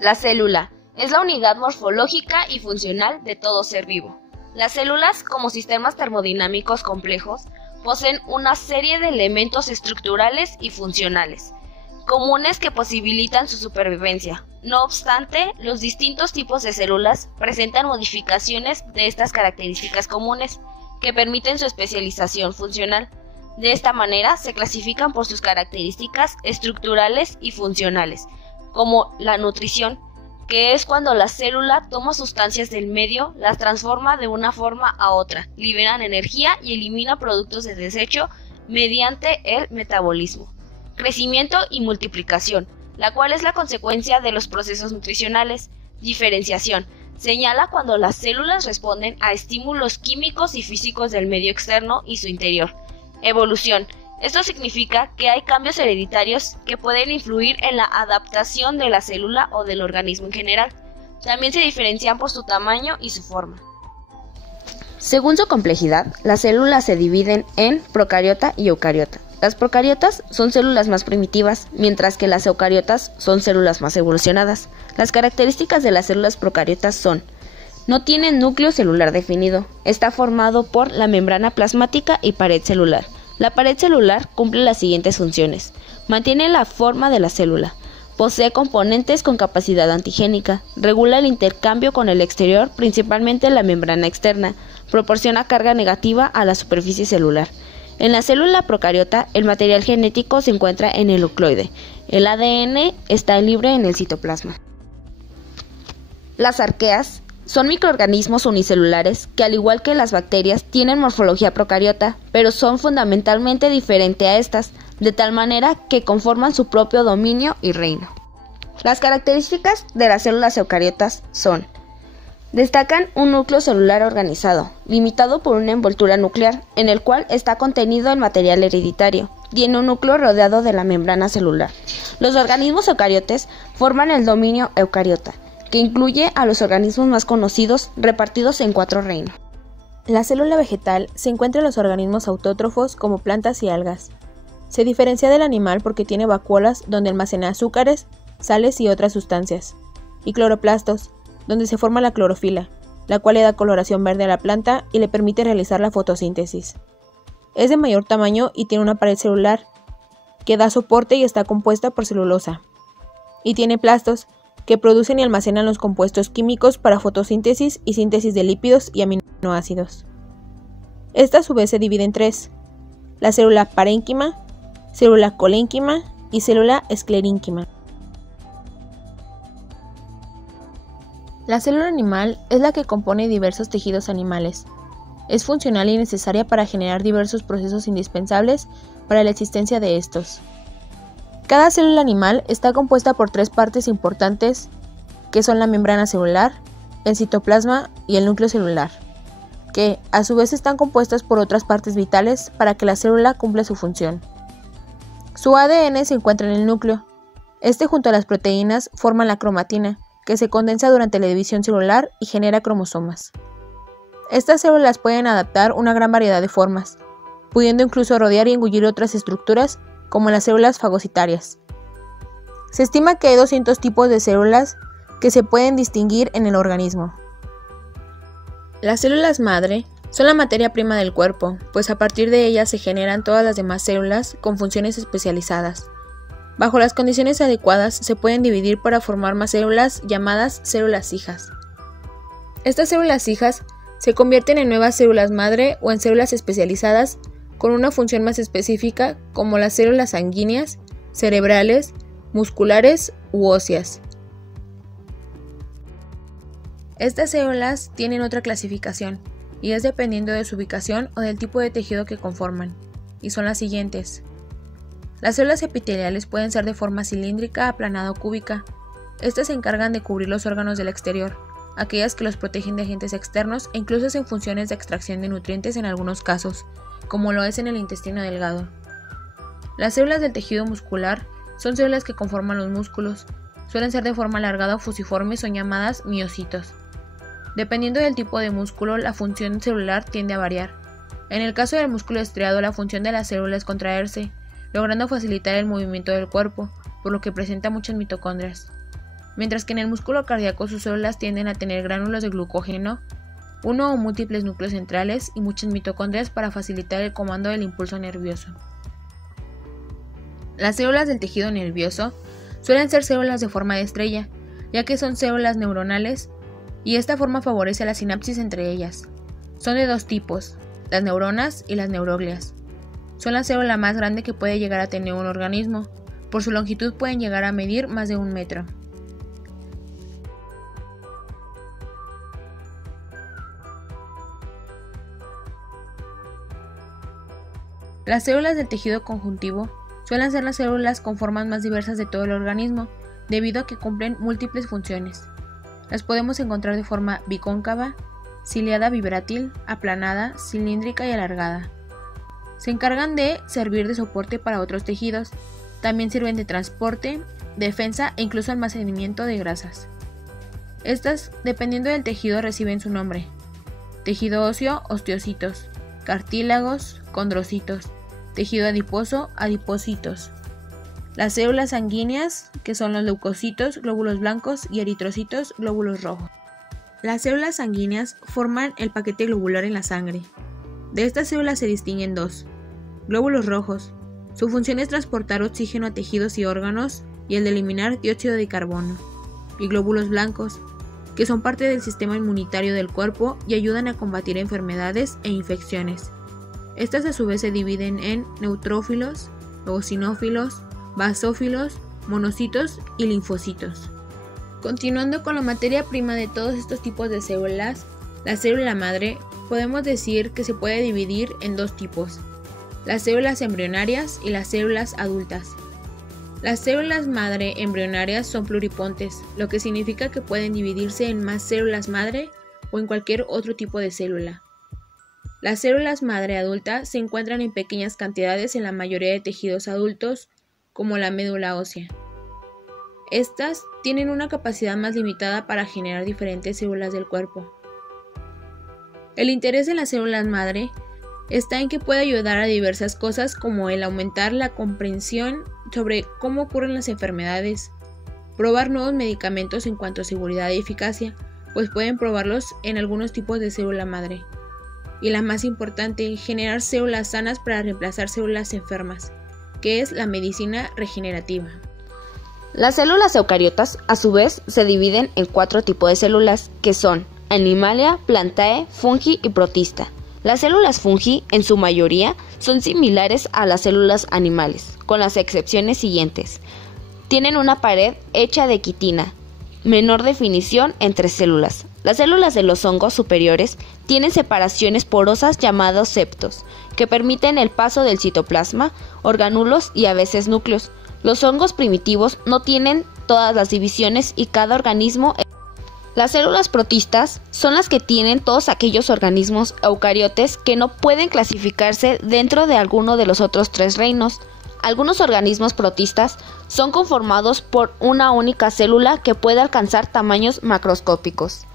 La célula es la unidad morfológica y funcional de todo ser vivo. Las células, como sistemas termodinámicos complejos, poseen una serie de elementos estructurales y funcionales comunes que posibilitan su supervivencia. No obstante, los distintos tipos de células presentan modificaciones de estas características comunes que permiten su especialización funcional. De esta manera, se clasifican por sus características estructurales y funcionales, como la nutrición, que es cuando la célula toma sustancias del medio, las transforma de una forma a otra, liberan energía y elimina productos de desecho mediante el metabolismo. Crecimiento y multiplicación, la cual es la consecuencia de los procesos nutricionales. Diferenciación, señala cuando las células responden a estímulos químicos y físicos del medio externo y su interior. Evolución, esto significa que hay cambios hereditarios que pueden influir en la adaptación de la célula o del organismo en general. También se diferencian por su tamaño y su forma. Según su complejidad, las células se dividen en procariota y eucariota. Las procariotas son células más primitivas, mientras que las eucariotas son células más evolucionadas. Las características de las células procariotas son: no tienen núcleo celular definido, está formado por la membrana plasmática y pared celular. La pared celular cumple las siguientes funciones: mantiene la forma de la célula, posee componentes con capacidad antigénica, regula el intercambio con el exterior, principalmente la membrana externa, proporciona carga negativa a la superficie celular. En la célula procariota, el material genético se encuentra en el nucleoide. El ADN está libre en el citoplasma. Las arqueas son microorganismos unicelulares que, al igual que las bacterias, tienen morfología procariota, pero son fundamentalmente diferentes a estas, de tal manera que conforman su propio dominio y reino. Las características de las células eucariotas son: destacan un núcleo celular organizado, limitado por una envoltura nuclear, en el cual está contenido el material hereditario. Tiene un núcleo rodeado de la membrana celular. Los organismos eucariotes forman el dominio eucariota, que incluye a los organismos más conocidos, repartidos en 4 reinos. La célula vegetal se encuentra en los organismos autótrofos como plantas y algas. Se diferencia del animal porque tiene vacuolas donde almacena azúcares, sales y otras sustancias, y cloroplastos, donde se forma la clorofila, la cual le da coloración verde a la planta y le permite realizar la fotosíntesis. Es de mayor tamaño y tiene una pared celular que da soporte y está compuesta por celulosa. Y tiene plastos, que producen y almacenan los compuestos químicos para fotosíntesis y síntesis de lípidos y aminoácidos. Esta a su vez se divide en 3: la célula parénquima, célula colénquima y célula esclerínquima. La célula animal es la que compone diversos tejidos animales. Es funcional y necesaria para generar diversos procesos indispensables para la existencia de estos. Cada célula animal está compuesta por 3 partes importantes, que son la membrana celular, el citoplasma y el núcleo celular, que a su vez están compuestas por otras partes vitales para que la célula cumpla su función. Su ADN se encuentra en el núcleo. Este junto a las proteínas forman la cromatina, que se condensa durante la división celular y genera cromosomas. Estas células pueden adaptar una gran variedad de formas, pudiendo incluso rodear y engullir otras estructuras como las células fagocitarias. Se estima que hay 200 tipos de células que se pueden distinguir en el organismo. Las células madre son la materia prima del cuerpo, pues a partir de ellas se generan todas las demás células con funciones especializadas. Bajo las condiciones adecuadas se pueden dividir para formar más células llamadas células hijas. Estas células hijas se convierten en nuevas células madre o en células especializadas con una función más específica, como las células sanguíneas, cerebrales, musculares u óseas. Estas células tienen otra clasificación, y es dependiendo de su ubicación o del tipo de tejido que conforman, y son las siguientes. Las células epiteliales pueden ser de forma cilíndrica, aplanada o cúbica. Estas se encargan de cubrir los órganos del exterior, aquellas que los protegen de agentes externos e incluso hacen funciones de extracción de nutrientes en algunos casos, como lo es en el intestino delgado. Las células del tejido muscular son células que conforman los músculos, suelen ser de forma alargada o fusiforme, son llamadas miocitos. Dependiendo del tipo de músculo, la función celular tiende a variar. En el caso del músculo estriado, la función de la célula es contraerse, logrando facilitar el movimiento del cuerpo, por lo que presenta muchas mitocondrias. mientras que en el músculo cardíaco sus células tienden a tener gránulos de glucógeno, uno o múltiples núcleos centrales y muchas mitocondrias para facilitar el comando del impulso nervioso. Las células del tejido nervioso suelen ser células de forma de estrella, ya que son células neuronales y esta forma favorece la sinapsis entre ellas. Son de dos tipos, las neuronas y las neuroglias. Son la célula más grande que puede llegar a tener un organismo. Por su longitud pueden llegar a medir más de 1 metro. Las células del tejido conjuntivo suelen ser las células con formas más diversas de todo el organismo, debido a que cumplen múltiples funciones. Las podemos encontrar de forma bicóncava, ciliada vibrátil, aplanada, cilíndrica y alargada. Se encargan de servir de soporte para otros tejidos. También sirven de transporte, defensa e incluso almacenamiento de grasas. Estas, dependiendo del tejido, reciben su nombre: tejido óseo, osteocitos; cartílagos, condrocitos; tejido adiposo, adipocitos. Las células sanguíneas, que son los leucocitos, glóbulos blancos, y eritrocitos, glóbulos rojos. Las células sanguíneas forman el paquete globular en la sangre. De estas células se distinguen dos: glóbulos rojos. Su función es transportar oxígeno a tejidos y órganos y el de eliminar dióxido de carbono. Y glóbulos blancos, que son parte del sistema inmunitario del cuerpo y ayudan a combatir enfermedades e infecciones. Estas a su vez se dividen en neutrófilos, eosinófilos, basófilos, monocitos y linfocitos. Continuando con la materia prima de todos estos tipos de células, la célula madre, podemos decir que se puede dividir en dos tipos: las células embrionarias y las células adultas. Las células madre embrionarias son pluripontes, lo que significa que pueden dividirse en más células madre o en cualquier otro tipo de célula. Las células madre adulta se encuentran en pequeñas cantidades en la mayoría de tejidos adultos, como la médula ósea. Estas tienen una capacidad más limitada para generar diferentes células del cuerpo. El interés de las células madre está en que puede ayudar a diversas cosas, como el aumentar la comprensión sobre cómo ocurren las enfermedades, probar nuevos medicamentos en cuanto a seguridad y eficacia, pues pueden probarlos en algunos tipos de célula madre. Y la más importante, generar células sanas para reemplazar células enfermas, que es la medicina regenerativa. Las células eucariotas, a su vez, se dividen en 4 tipos de células, que son Animalia, Plantae, Fungi y Protista. Las células fungi, en su mayoría, son similares a las células animales, con las excepciones siguientes. Tienen una pared hecha de quitina, menor definición entre células. Las células de los hongos superiores tienen separaciones porosas llamadas septos, que permiten el paso del citoplasma, organulos y a veces núcleos. Los hongos primitivos no tienen todas las divisiones y cada organismo. Las células protistas son las que tienen todos aquellos organismos eucariotes que no pueden clasificarse dentro de alguno de los otros 3 reinos. Algunos organismos protistas son conformados por una única célula que puede alcanzar tamaños macroscópicos.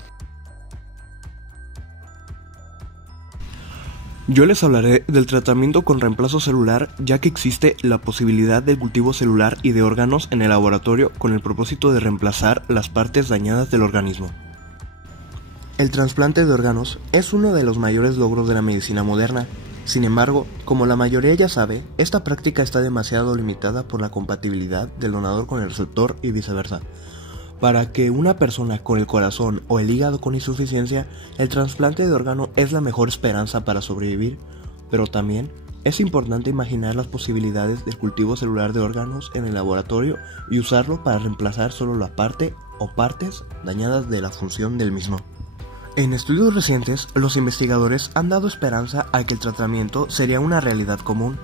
Yo les hablaré del tratamiento con reemplazo celular, ya que existe la posibilidad del cultivo celular y de órganos en el laboratorio con el propósito de reemplazar las partes dañadas del organismo. El trasplante de órganos es uno de los mayores logros de la medicina moderna. Sin embargo, como la mayoría ya sabe, esta práctica está demasiado limitada por la compatibilidad del donador con el receptor y viceversa. Para que una persona con el corazón o el hígado con insuficiencia, el trasplante de órgano es la mejor esperanza para sobrevivir, pero también es importante imaginar las posibilidades del cultivo celular de órganos en el laboratorio y usarlo para reemplazar solo la parte o partes dañadas de la función del mismo. En estudios recientes, los investigadores han dado esperanza a que el tratamiento sería una realidad común,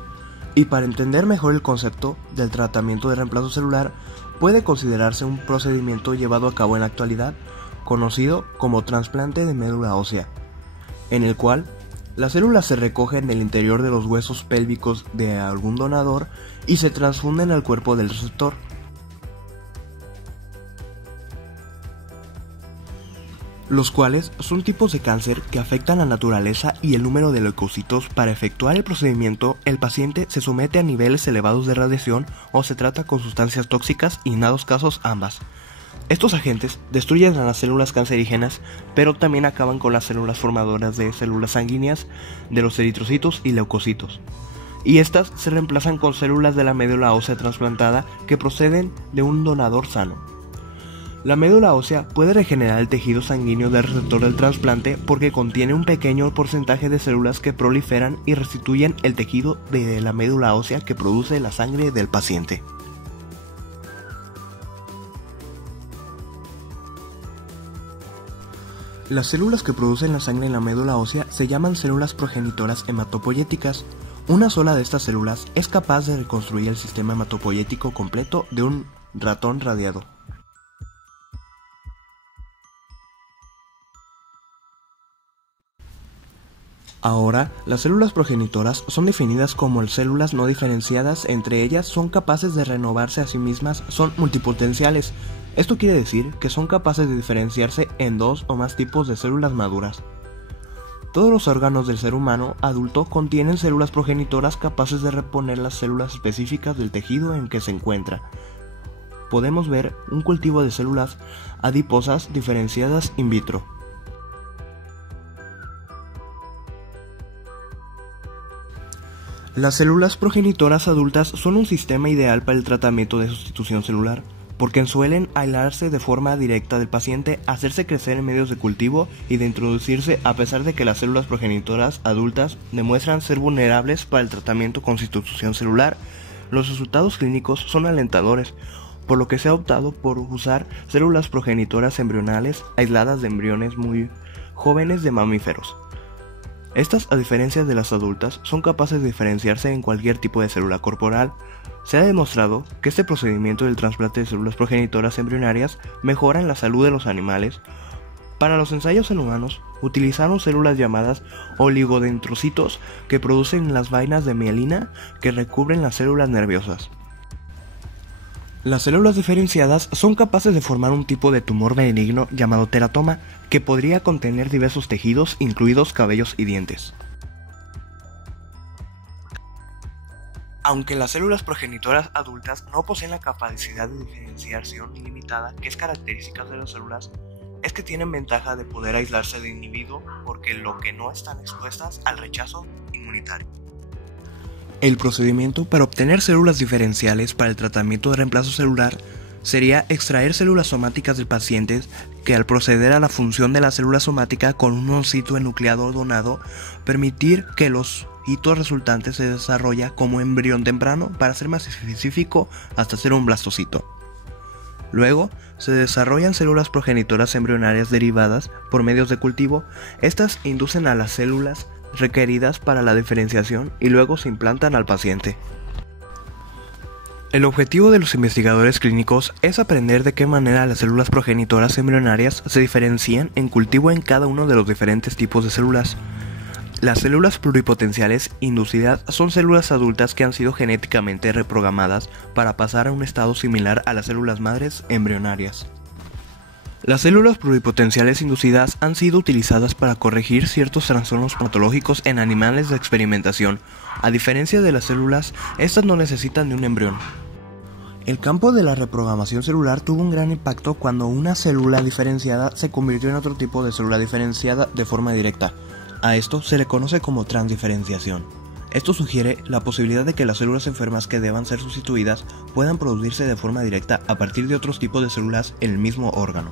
y para entender mejor el concepto del tratamiento de reemplazo celular, puede considerarse un procedimiento llevado a cabo en la actualidad, conocido como trasplante de médula ósea, en el cual las células se recogen del interior de los huesos pélvicos de algún donador y se transfunden al cuerpo del receptor. Los cuales son tipos de cáncer que afectan la naturaleza y el número de leucocitos. Para efectuar el procedimiento, el paciente se somete a niveles elevados de radiación o se trata con sustancias tóxicas y en dados casos ambas. Estos agentes destruyen a las células cancerígenas, pero también acaban con las células formadoras de células sanguíneas de los eritrocitos y leucocitos, y estas se reemplazan con células de la médula ósea trasplantada que proceden de un donador sano. La médula ósea puede regenerar el tejido sanguíneo del receptor del trasplante porque contiene un pequeño porcentaje de células que proliferan y restituyen el tejido de la médula ósea que produce la sangre del paciente. Las células que producen la sangre en la médula ósea se llaman células progenitoras hematopoyéticas. Una sola de estas células es capaz de reconstruir el sistema hematopoyético completo de un ratón radiado. Ahora, las células progenitoras son definidas como células no diferenciadas, entre ellas son capaces de renovarse a sí mismas, son multipotenciales. Esto quiere decir que son capaces de diferenciarse en dos o más tipos de células maduras. Todos los órganos del ser humano adulto contienen células progenitoras capaces de reponer las células específicas del tejido en que se encuentra. Podemos ver un cultivo de células adiposas diferenciadas in vitro. Las células progenitoras adultas son un sistema ideal para el tratamiento de sustitución celular, porque suelen aislarse de forma directa del paciente, hacerse crecer en medios de cultivo y de introducirse a pesar de que las células progenitoras adultas demuestran ser vulnerables para el tratamiento con sustitución celular. Los resultados clínicos son alentadores, por lo que se ha optado por usar células progenitoras embrionales aisladas de embriones muy jóvenes de mamíferos. Estas, a diferencia de las adultas, son capaces de diferenciarse en cualquier tipo de célula corporal. Se ha demostrado que este procedimiento del trasplante de células progenitoras embrionarias mejora la salud de los animales. Para los ensayos en humanos, utilizaron células llamadas oligodendrocitos que producen las vainas de mielina que recubren las células nerviosas. Las células diferenciadas son capaces de formar un tipo de tumor benigno llamado teratoma, que podría contener diversos tejidos, incluidos cabellos y dientes. Aunque las células progenitoras adultas no poseen la capacidad de diferenciación ilimitada que es característica de las células, es que tienen ventaja de poder aislarse del individuo porque lo que no están expuestas al rechazo inmunitario. El procedimiento para obtener células diferenciales para el tratamiento de reemplazo celular sería extraer células somáticas del paciente que, al proceder a la función de la célula somática con un ovocito enucleado donado, permitir que los hitos resultantes se desarrollen como embrión temprano, para ser más específico, hasta ser un blastocito. Luego, se desarrollan células progenitoras embrionarias derivadas por medios de cultivo. Estas inducen a las células requeridas para la diferenciación y luego se implantan al paciente. El objetivo de los investigadores clínicos es aprender de qué manera las células progenitoras embrionarias se diferencian en cultivo en cada uno de los diferentes tipos de células. Las células pluripotenciales inducidas son células adultas que han sido genéticamente reprogramadas para pasar a un estado similar a las células madres embrionarias. Las células pluripotenciales inducidas han sido utilizadas para corregir ciertos trastornos patológicos en animales de experimentación. A diferencia de las células, estas no necesitan de un embrión. El campo de la reprogramación celular tuvo un gran impacto cuando una célula diferenciada se convirtió en otro tipo de célula diferenciada de forma directa. A esto se le conoce como transdiferenciación. Esto sugiere la posibilidad de que las células enfermas que deban ser sustituidas puedan producirse de forma directa a partir de otros tipos de células en el mismo órgano.